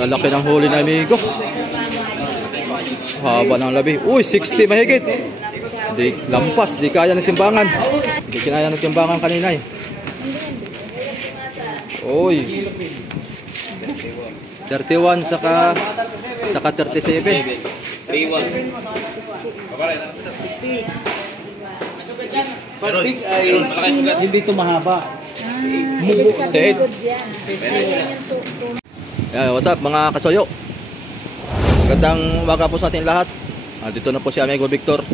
Lalaki ng huli na amigo. Haba ng labi. Uy, 60 mahigit. Di lampas, di kaya ng timbangan. Di kinaya ng timbangan kanina eh. Uy. 31 saka 37. 3-1. First pick ay hindi ito mahaba. Mubo. State. Yeah, what's up mga kasoyo? Magandang umaga po sa ating lahat. Dito na po si Amigo Victor.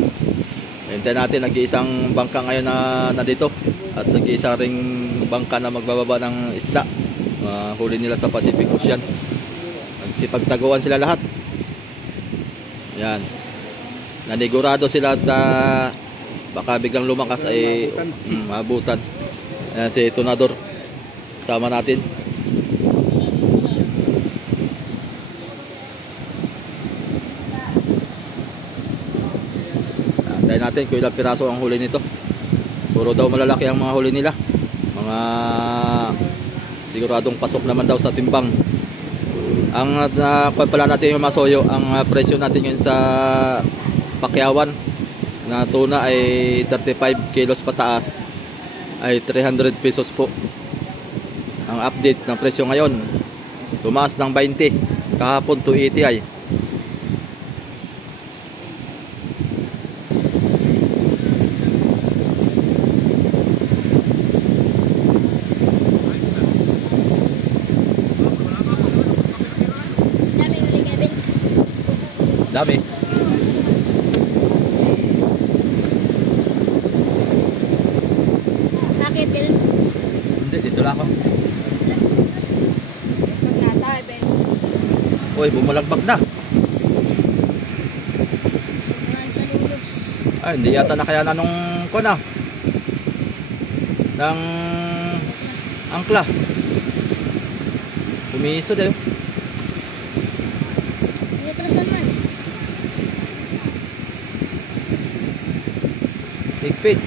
Hintayin natin, nag-iisang bangka ngayon na dito. At nag-iisa ring bangka na magbababa ng isda. Huli nila sa Pacific Ocean. Nagsipagtaguan sila lahat. Yan. Nanigurado sila at baka biglang lumakas ay mabutan. Ayan si Tunador. Sama natin. Tayo natin kung ilang piraso ang huli nito. Puro daw malalaki ang mga huli nila. Mga siguradong pasok naman daw sa timbang. Ang pala natin yung masoyo, ang presyo natin ngayon sa Pakyawan na tuna ay 35 kilos pataas ay 300 pesos po. Ang update ng presyo ngayon, tumaas ng 20, kahapon 280 ay. Dami. Bakit din? Hindi, dito lang ako. Uy, bumalagbag na. Ay, hindi yata nakayanan nung kuna. Ng angkla. Pumiso din. Higpit.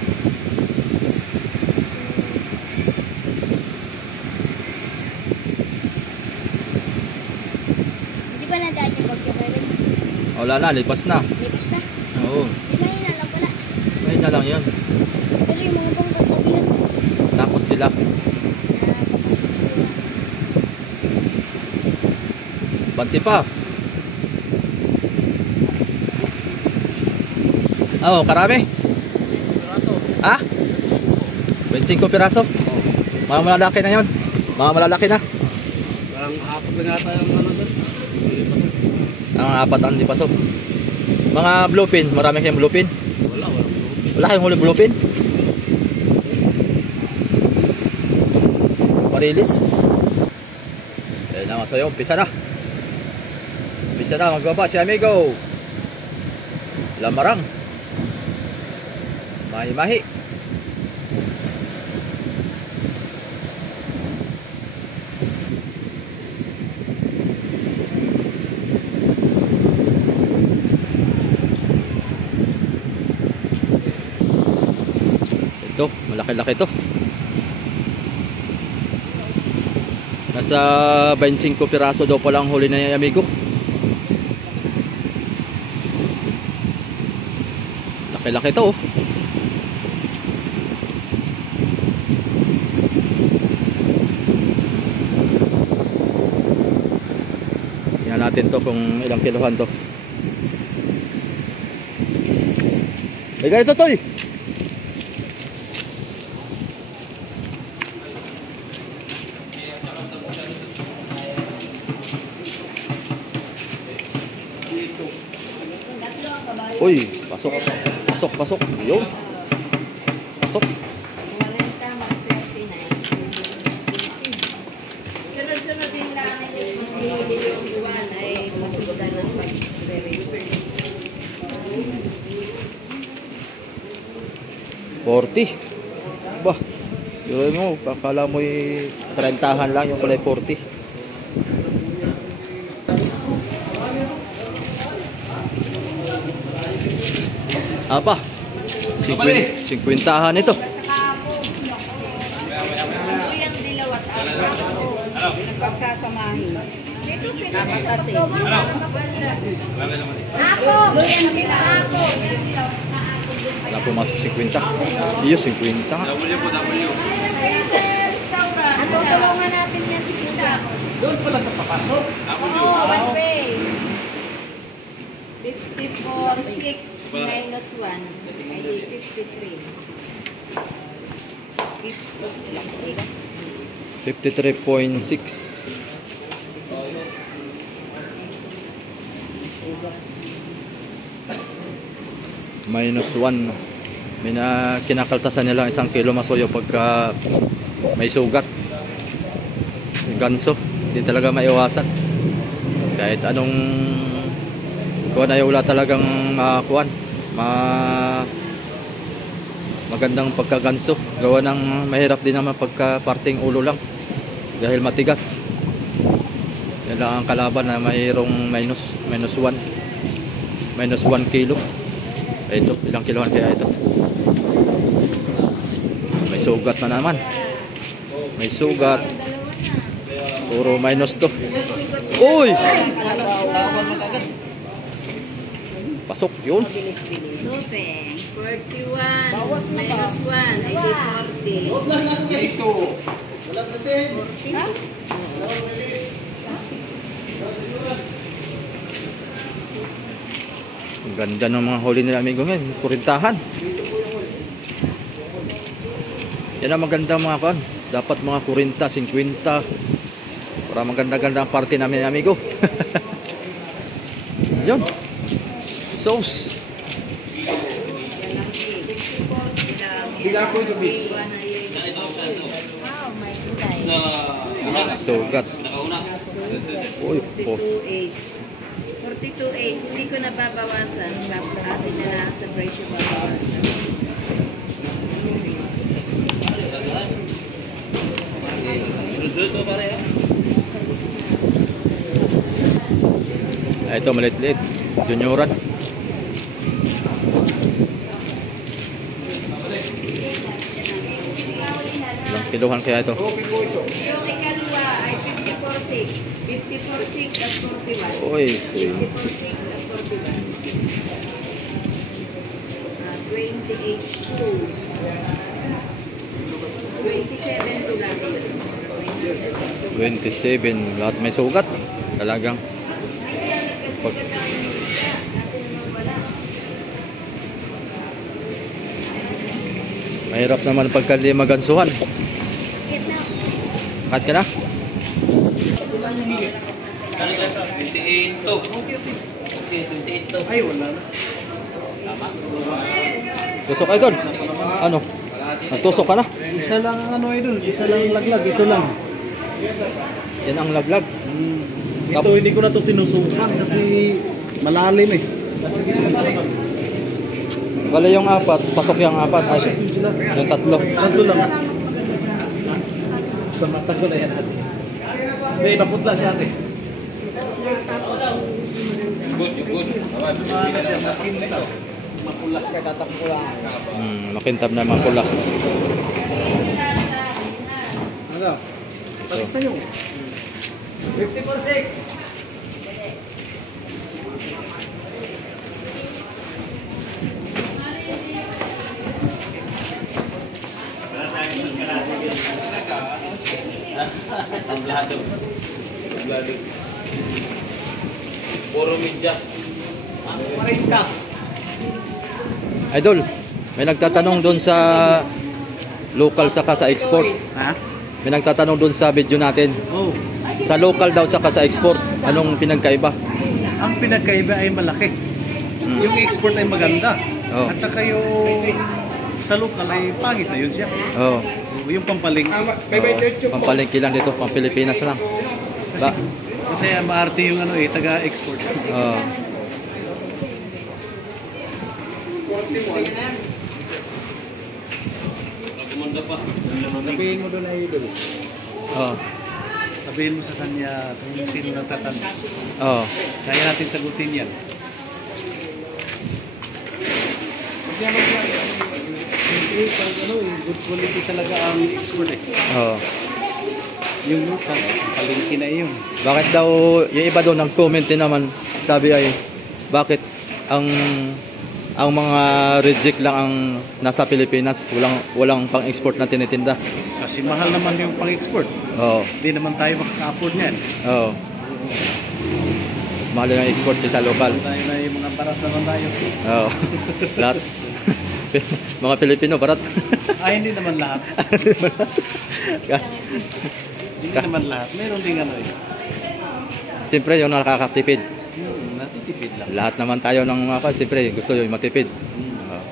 Hindi pa nadaan yung pagkabarin? Wala na, lipas na. Lipas na? Oo. May na lang pala. May na lang yun. Pero yung mga pang katabihan. Takot sila. Banti pa. Oo, karami. Ha? 25 piraso? Mga malalaki na yun. Mga malalaki na. Parang apat na nga tayo mga doon. Ang apat ang di pasok. Mga bluefin, marami kayong bluefin? Wala kayong huli bluefin? Parilis? Eh naman sa'yo, umpisa na. Umpisa na, magbaba si Amigo. Lamarang. Mahi-mahi. Ito, malaki-laki to. Nasa 25 piraso daw pala ang huli na yung Amigo. Laki-laki to. Yan natin to kung ilang kilohan to. May ganito to eh. Uy, pasok. Pasok, pasok. Yun. Pasok. Sunod-sunod din lang si yung buwan ay masubukan ng pag-re-refer. 40. Bah. Yun mo, kakala mo 30han lang yung kulay 40. Apa? 50han ito. Yung dilawat Pagsasamahin. Dapat kasi. Ako! Ako! Wala pumasok 50. Iyo, 50 nga. Tutulungan natin yan si Pisa. Doon pala sa papasok. Oo, one way. 54, 6 minus 1. Ay, 53. 53.6. Minus 1. May na kinakaltasan nila 1 kilo masoyo pagka may sugat. Ganso, hindi talaga maiwasan. Kahit anong kuwan ay wala talagang makakuan. Magandang pagkaganso. Gawa ng mahirap din naman pagka parting ulo lang. Dahil matigas. Yan lang ang kalaban na mayroong minus 1. Minus 1 kilo. Ito, ilang kiloan kaya ito? May sugat na naman. May sugat. Puro minus to. Uy! Pasok yun. 41 minus 1 ay di 40. Huwag lang lang dito. Wala kasi. Ang ganda ng mga huli nila amigo ngayon. Kurintahan. Yan ang maganda mga kan. Dapat mga 40, 50. Para maganda-ganda ang party namin amigo. Yun. Sauce. Bila ko ito, bis. Sugat. Uy, po. 42.8. Hindi ko nababawasan. Atin na lang sa presyo babawasan. Ito maliit-liit. Junioran. Ilang kilohan kaya ito? Yung ikalwa ay 54.6. 54.6 at 41. Uy. 54.6 at 41. 28.2. 27 to lang. 27. Lahat may sugat. Talagang. Pag mahirap naman pagka di magansuhan. Cut ka na? 28 to. Okay, 28 to. Ay, wala na. Tusok ay doon. Ano? Nagtusok ka na? Isa lang ang ano idol. Isa lang laglag. Ito lang. Yan ang laglag. Ito hindi ko na ito tinusukan kasi malalim eh. Kasi gito na ito. Wala yung 4. Pasok yung 4. Ay, Sila. yung 3. Tatlo lang. Sa mata ko na yan ate. Hindi, naputla si ate. Good, good. Ano siya, makin nito. Makulak ka, tatakpula. Makintab na makulak. Ano? Talis na yung. 54.6. Tamblado. Tamblado. Puro media. Marin ka. Idol, may nagtatanong doon sa local saka sa export. Ha? May nagtatanong doon sa video natin. Oh. Sa local daw saka sa export, anong pinagkaiba? Ang pinagkaiba ay malaki. Yung export ay maganda. Oh. At saka yung sa local ay pangit na yun siya. Oh. Yung pampaling. Pampalengke lang dito, pang Pilipinas lang. Kasi maarte yung ano eh, taga-export. Oh. Gumanda pa. Sabihin mo doon ay idol. Oh. Sabihin mo sa kanya kung sino nang tatanong. Oh. Kaya natin sagutin yan. Kasi ano siya? Siyempre, pag ano eh, good quality talaga ang export eh. Oh. Yung local, palengke na yun. Bakit daw, yung iba daw nag-comment din naman, sabi ay, bakit ang mga reject lang ang nasa Pilipinas, walang pang-export na tinitinda. Kasi mahal naman yung pang-export. Oo. Hindi naman tayo makaka-afford niyan. Oo. Mahal yung export sa local. Tayo na yung mga barat naman tayo. Oo. Lahat. Mga Pilipino, barat. Ay, hindi naman lahat. Hindi naman lahat. Meron din ano eh. Siyempre, yung nakakatipid. Natitipid lang. Lahat naman tayo ng mga kan, siyempre, gusto yung matipid. Oo.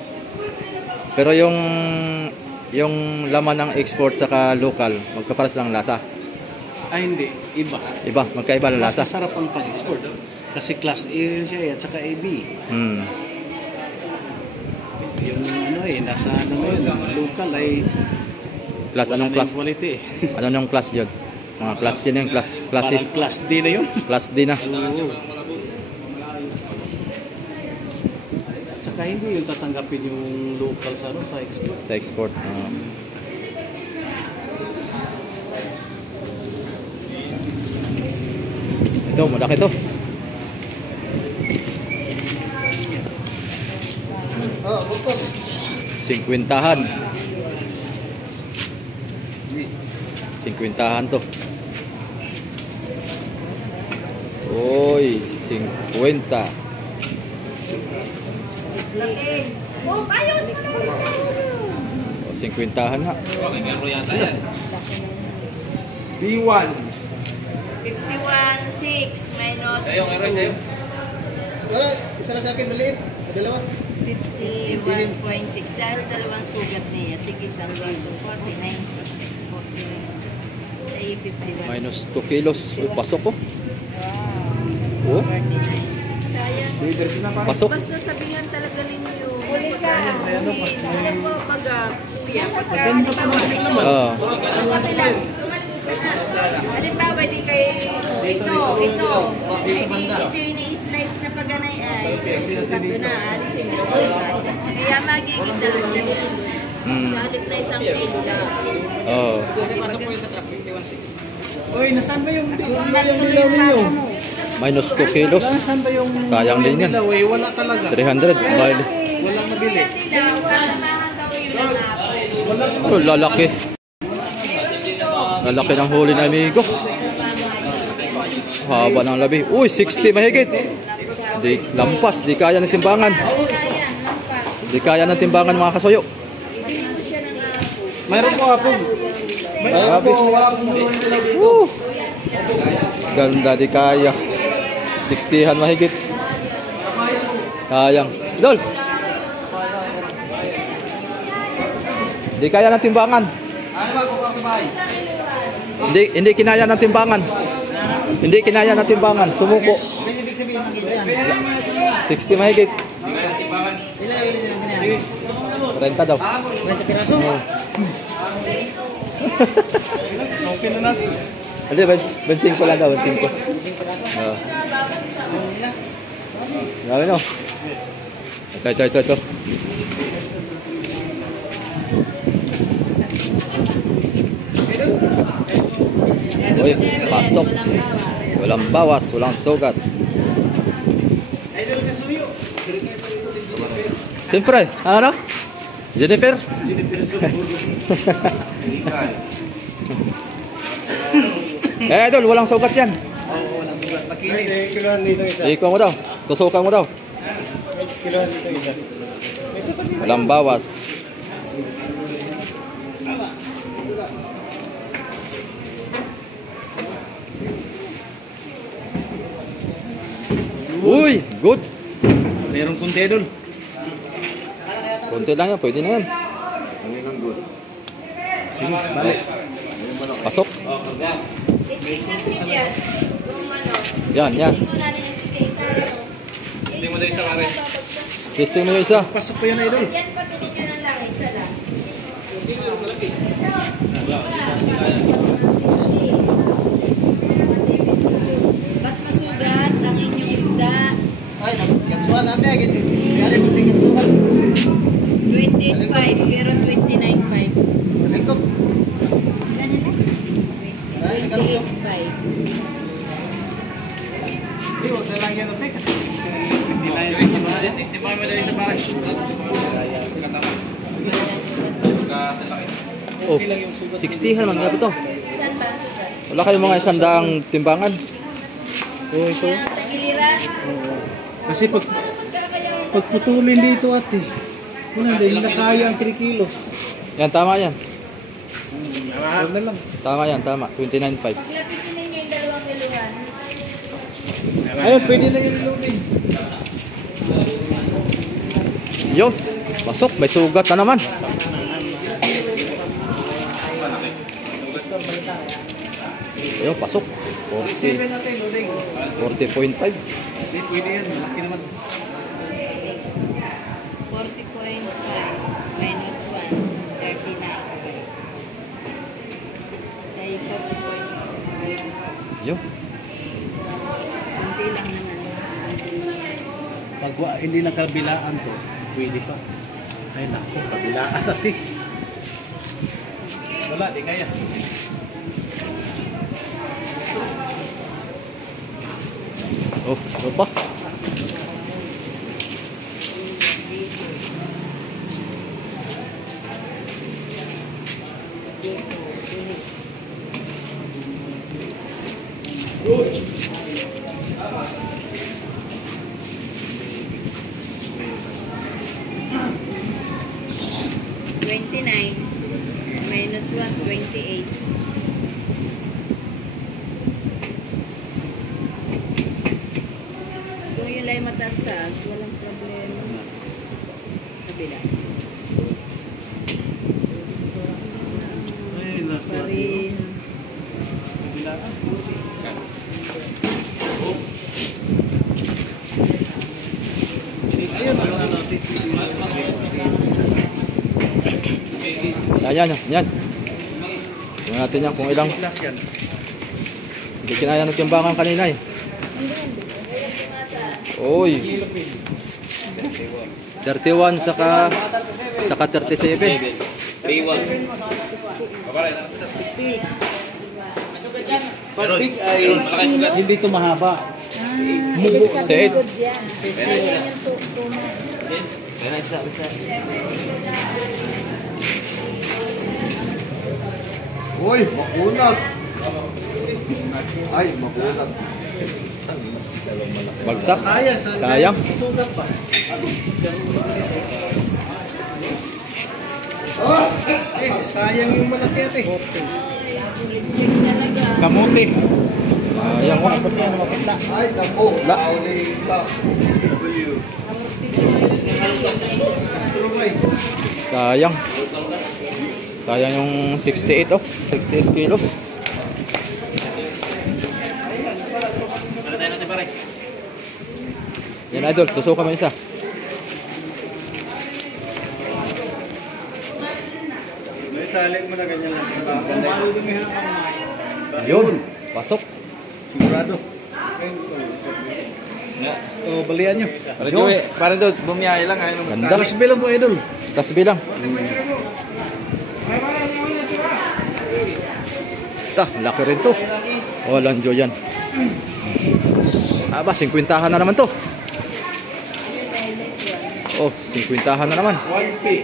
Pero yung laman ng export saka local, magkaparas lang lasa. Ay, hindi. Iba. Iba, magkaiba lang Mas lasa. masarap ang pag-export. Kasi class A siya at saka AB. Hmm. Yung ano eh, nasa ano yun, local ay Class, wala anong na class? yung quality eh. Ano yung class yun? Mga class yun yung class A. Parang class D na yun. Class D na. At saka hindi yung tatanggapin yung local sa ano, sa export. Sa export. Ito, malaki to. Oh, butos. 50-han. 50-han to. Oy, 50. Oh, ayos mo naman. 50-han nga. B1. 51.6 minus Wala, isa na sa akin maliit. Dalawa. 51.6 dahil dalawang sugat niya. Tig isang baso. 49.6. Sa iyo 51. Minus 2 kilos. Uy, pasok ko. Oh, 49.6. Sayang. pasok. Basta sabihan talaga ninyo. Huli ka. Alam mo, pag kuya, pagka halimbawa ito. Ah. Okay lang. Tumalbo ka na. Halimbawa, di kayo ito. Ito yung i-slice na pagganay ay sugat ko na. Alisin mo sugat. Kaya magiging dalawang sugat. Sa halip na isang kilo lang. Oh. Oy, nasaan ba yung dilaw ninyo? Minus 2 kilos. Nasaan ba yung Sayang din yan. dilaw eh? Wala talaga. 300. Bali. Walang nabili. Dilaw, sasamahan daw yung lalaki. Oh, lalaki. Lalaki ng huli na amigo. Haba ng labi. Uy, 60 mahigit. Di lampas, di kaya ng timbangan. Di kaya ng timbangan mga kasoyo. Mayroon po ako. Grabe. Ganda, di kaya. 60-han mahigit. Sayang. Idol. Di kaya ng timbangan. Hindi kinaya ng timbangan. Hindi kinaya ng timbangan. Sumuko. 60 mahigit. 30 daw. Oh. Okay na natin. Hindi, bensin ko lang daw. Bensin ko. Oo. Grabe no. Ito. Uy, pasok. Walang bawas, walang sugat. Idol ka suyo. Siyempre, ano? Jennifer? Jennifer Sumburgo. Idol, walang sugat yan. Oo, walang sugat. Makinis. Kilohan dito isa. Ikaw mo daw. Tusukan mo daw. Kilohan dito isa. Walang bawas. Uy, good. Meron kunti doon. Konti lang yan, pwede na yan. Sige, balik. Pasok. Ising natin yan. Kung ano. Yan. Ising mo na rin yung skater. Hindi mo na isa kare. Testing mo yung isa. Pasok pa yan, idol. Yan, pagdating nyo na lang. Isa lang. Ba't masugat ang inyong isda? Ay, nagkatsuhan natin. Kaya mo din katsuhan. 28.5 pero 29.5. Balik ko. Ilan nila? 20. 28.5. Hindi, huwag na lang yan natin kasi hindi na yan. Di ba mo dali sa bahay? Katama. Oh, 60 naman nga to. Saan ba? Sugat? Wala kayong mga isandang timbangan. Oo, ito. Tagiliran. Kasi pagputulin dito ate, wala, hindi na kaya ang 3 kilos. Yan, tama yan. Huwag na lang. Tama yan, tama. 29.5. Paglapisin ninyo yung 2 kiluhan. Ayun, pwede na yung lumin. Yun, pasok. May sugat na naman. Ayun, pasok. 7 natin, luling. 40.5. Hindi, pwede yan. Malaki naman. 40.5 minus 1, 39. Sa 40.5. Yun. Kunti lang naman. Pag hindi na kabilaan to, pwede pa. Ay naku, kabilaan natin. Wala, di kaya. Oh, ano pa? Minus 1, 28. Kung yun lang mataas-taas, walang problema. Kabila. Ay naku. Pareho. Kabilaan. Ayun, ano natin. Yan. Tingnan natin yan kung ilang. Class yan. Hindi kinaya ng timbangan kanina eh. Oy. 31 saka 37. 3-1. Kaparay. 60. Pag big ay hindi ito mahaba. Mubo. 68. Uy, makunat. Ay, makunat. Bagsak. Sayang. Sayang. Sugat pa. Sayang yung malaki ate. Check talaga. Kamuti. Sayang. Ay, naku. Nauli ka. Sayang. Sayang yung 68 oh. 68 kilos. Yan idol, tusukan mo isa. May talik mo na ganyan lang sa tapan. Yun. Pasok. Sigurado. O, balian nyo. Para Joey, para doon, bumiyahe lang. Ayaw mo. Ganda. Alas bilang po, idol. Tas bilang. Laki rin to. Walang jo yan. Aba, 50 na naman to. Oh, 50 na naman. 1P.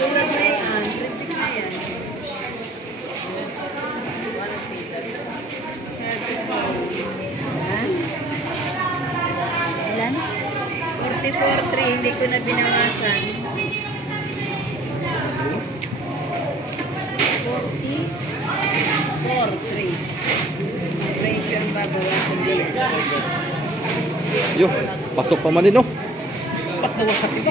Tulad na yan. Reject na yan. 1P. Ilan? 44.3. Hindi ko na binawasan. 44.3. Ratio ang babawasan din. Yo, pasok pa man din oh. Ba't nawasak ito?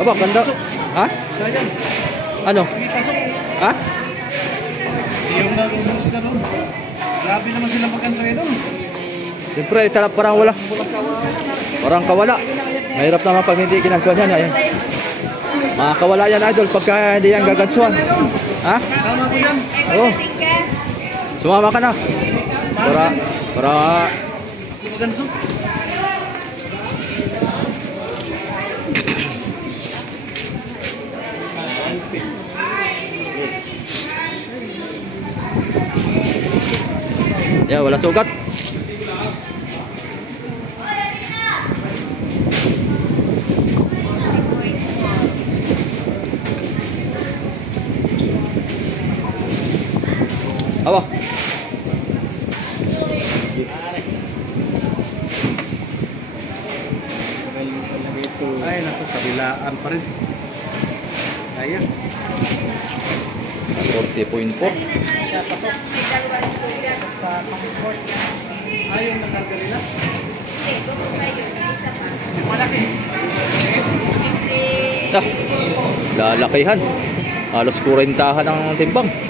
Aba, ganda. Ha? Sayang. Ano? Hindi pasok. Ha? Yung nag-ubus na doon. Grabe naman sila magkanso doon. Siyempre, parang wala. Parang kawala. Mahirap naman pag hindi kinansuan yan. Ayan. Makakawala yan idol pagka hindi yan gagansuan. Ha? Sama ko yan. Oo. Sumama ka na. Para Magkanso. Yeah, wala sugat. Awa. Ay, naku, kabilaan pa rin. Kaya. 40.4. Kanina na yung isang may dalawang sugat. Ay, yung nakarga nila? Hindi, bumaba yun. Yung isa pa. Malaki. Ah, lalakihan. Halos 40 ang timbang. 53.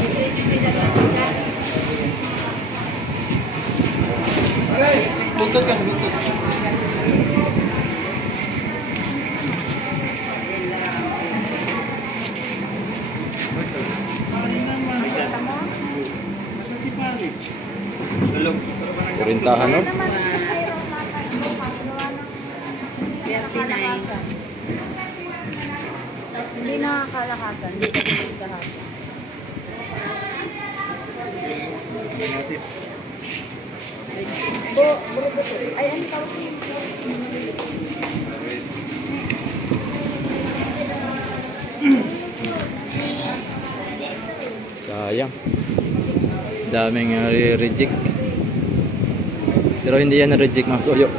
Ito yung may dalawang sugat. Aray, buntot ka sa buntot. Nasaan si Felix? 40 no? 39. Hindi nakakalakasan, hindi ka tuloy kahapon. Burubuto. Ay, ano tawag yun? Sayang. Daming reject. Pero hindi yan reject mga suyo.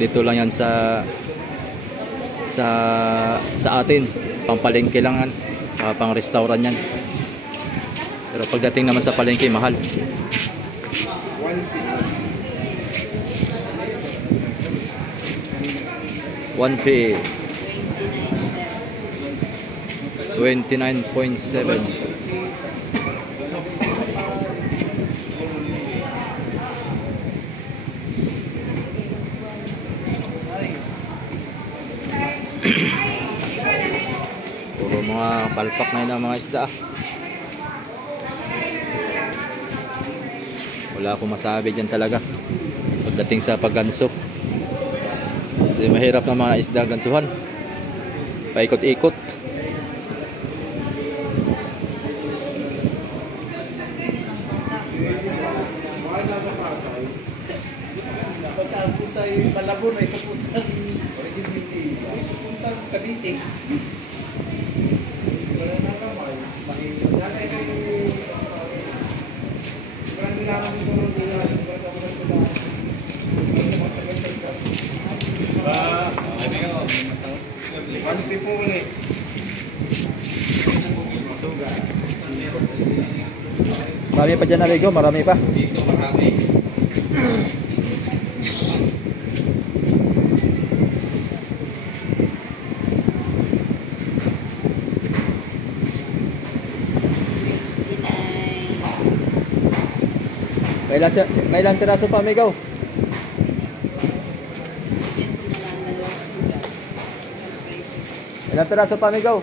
Dito lang yan sa atin. Pampalengke lang yan. Sa pang restaurant yan. Pero pagdating naman sa palengke, mahal. 1P 29.7. Puro mga palpak na yun ang mga isda. Wala akong masabi dyan talaga pagdating sa pagganso. Kasi mahirap ng mga isda gansuhan. Paikot-ikot. Punta yung Malabon ay papuntang papuntang Cavite. Wala na kamay. Mahirap. Dati ay marami naman dito ng dila. One people ulit. Marami pa dyan, Amigo. Marami pa. Dito marami. May ilang piraso pa, Amigo? Ilang piraso pa, Amigo?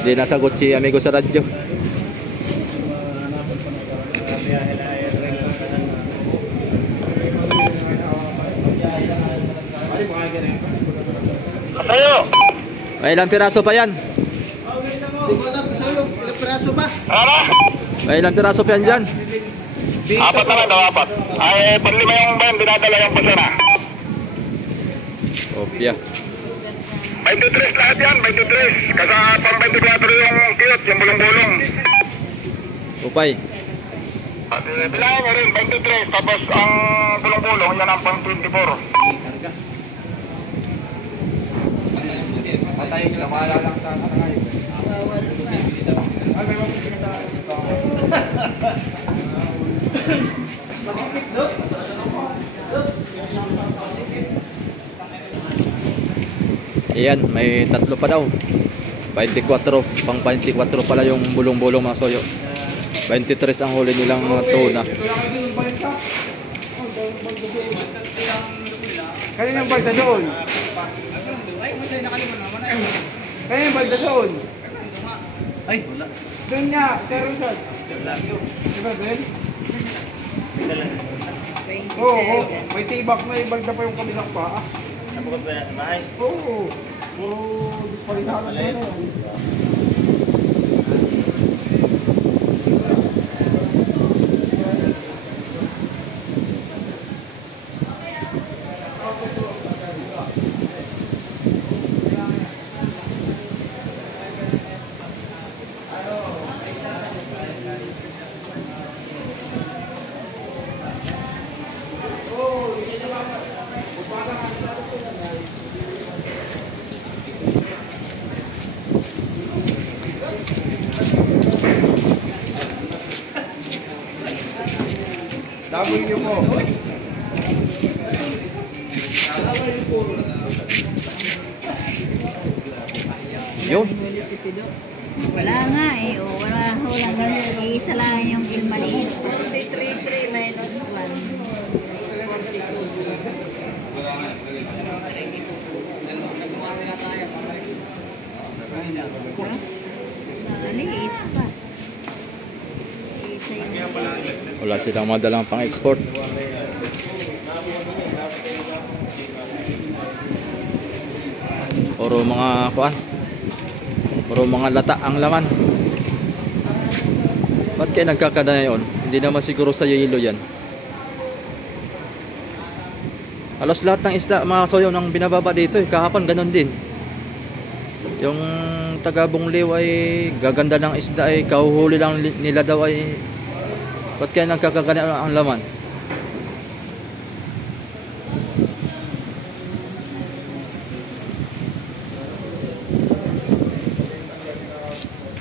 Hindi nasagot si Amigo sa radyo. May ilang piraso pa yan? Hindi ko alam sa'yo. Ilang piraso ba? May ilang piraso pa yan dyan? Apat na lang daw, apat. Ay, pag lima yung ba yung dinadala yung pasara. Opya. 23 lahat yan, 23. Kasi pang 24 yung cute, yung bulong-bulong. Upay. At bilangin nyo rin, 23. Tapos ang bulong-bulong, yan ang pang 24. Patayin nyo lang, mahala lang sa ngayon. Ayan, may tatlo pa daw. 24. Pang 24 pala yung bulong-bulong mga soyo. 23 ang huli nilang tuna. Kaya yung balda doon. Kaya yung balda doon. Ay, wala. Doon niya, Sir Rizal. Diba, Ben? Oo, may tibak na yung balda pa yung kabilang paa. bukod ba sa bahay? Oo. Puro disparitahan na yan. W mo. Yun. Wala nga eh. O, walang iisa lang yung maliit. 43.3 minus 1. 42. Maliit pa. Isa yung Wala silang madalang pang-export. Puro mga kuan. Puro mga lata ang laman. Ba't kayo nagkakada yun? Hindi naman siguro sa yelo yan. Halos lahat ng isda mga kasoyo nang binababa dito eh. Kahapon ganun din. Yung taga Bungliw ay gaganda ng isda ay kahuhuli lang nila daw ay ba't kaya nagkakagana ang laman?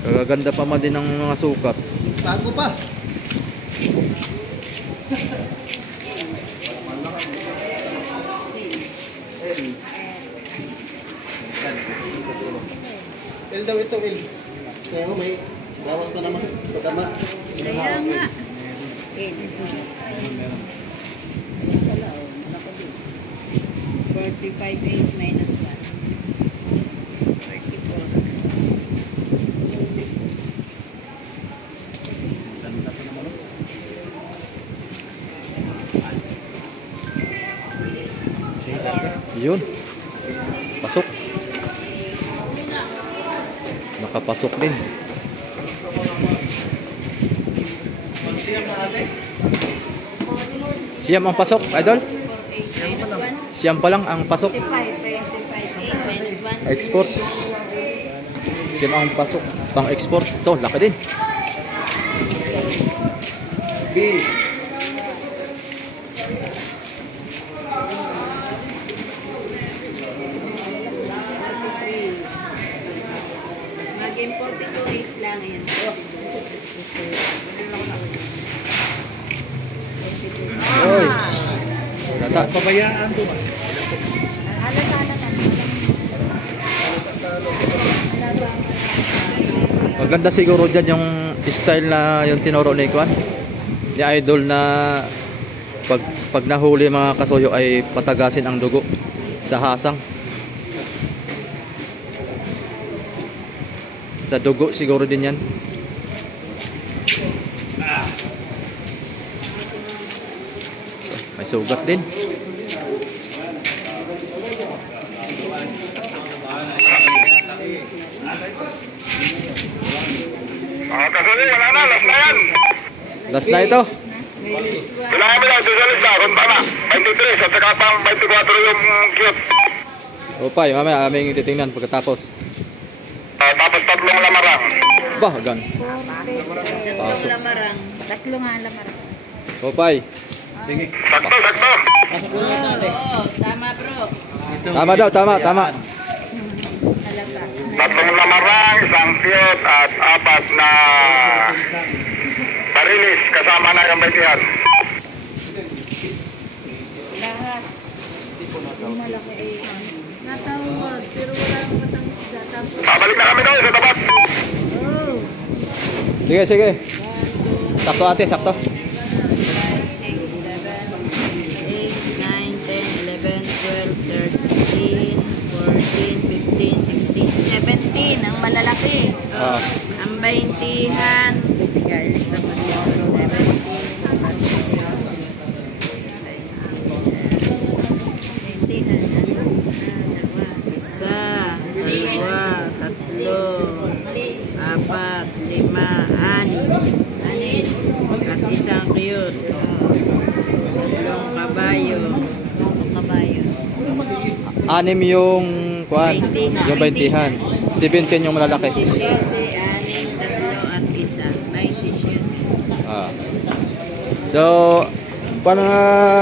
Kagaganda pa man din ng mga sukat. Bago pa. Il daw ito, Il. Kaya mo may bawas pa naman. Pagkama. kaya nga. Okay, this one. Ayan pala, oh. Malaki din. 45.8 minus 1. 34. Yun. Pasok. Nakapasok din. Magsiyam na ate. Siyam ang pasok, idol? Minus 1. Siyam pa lang ang pasok. 55.8 minus 1. Export. Siyam ang pasok. Pang-export. Ito, laki din. B. Maging 42.8 lang yan. Oy. Lata. Pabayaan to ba? Maganda siguro dyan yung style na yung tinuro ni Kwan. Ni idol na pag nahuli mga kasoyo ay patagasin ang dugo sa hasang. Sa dugo siguro din yan. May sugat din. Kasoyo, wala na, last na yan. Last na ito. Kailangan mo lang, susalit na, kung tama. 23, at saka pang 24 yung cute. Opay, mamaya aming titingnan pagkatapos. Tapos tatlong lamarang. Bah, gan. Tatlong lamarang. Tatlo nga lamarang. Opay. Sakto, sakto. Oo, tama bro. Tama daw, tama. Halata. Tatlong lamarang, isang cute, at apat na parilis, kasama na yung baitihan. Lahat. Yung malaki ay natawag, pero wala akong matangisda. Tapos, Babalik na kami doon sa tapat. oh, Sige, sige. Sakto ate, sakto. 5, 6, 7, 8, 9, 10, 11, 12, 13, 14, 15, 16, 17. Ang malalaki. Ah. Ang 20-han. Kaya, ilista mo dito. 17. 20-han. balot. Dalawang kabayo. Kabayo. 6 yung kuan, Baintihan. yung baintihan. 17 yung malalaki. 17, 6, 3 at 1. 27. Ah. So, paano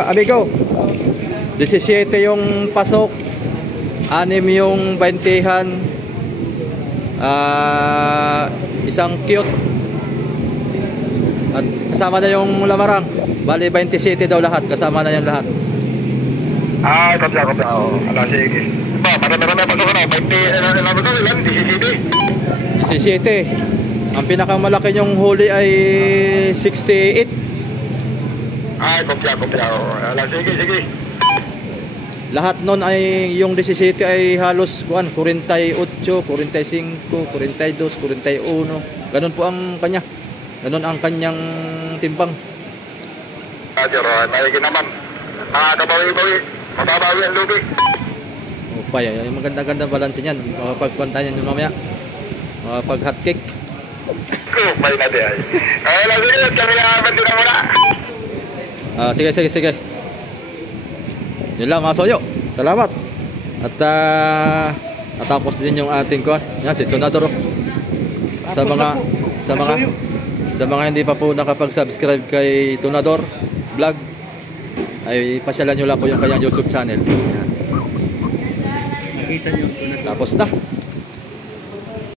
amigo? 17 yung pasok, 6 yung baintihan, isang cute, at kasama na yung lamarang. Bali 27 daw lahat, kasama na yung lahat. Ah, kapsa. Alas, sige. Marami pasok na. 20, ilan ba ito? Ilan? 17? 17. Ang pinakamalaki yung huli ay 68. Ay, kapsa. Alas, sige. Lahat nun ay yung 17 ay halos 48, 45, 42, 41. Ganun po ang kanya. Ganun ang kanyang timbang. Ah, pero maigin naman. Kabawi-bawi. Mababawi ang lubi. O pa, yung maganda-ganda balance niyan. Makapagpanta niyan yung mamaya. Makapag hot cake. May natin ay. Alas, sige. Kami na din na muna. Sige. Yun lang mga soyo. Salamat. At natapos din yung ating kuha. Yan si Tunador. Sa mga hindi pa po nakapag-subscribe kay Tunador Vlog, ay pasyalan nyo lang po yung kanyang YouTube channel. Nakita niyo. Tapos na.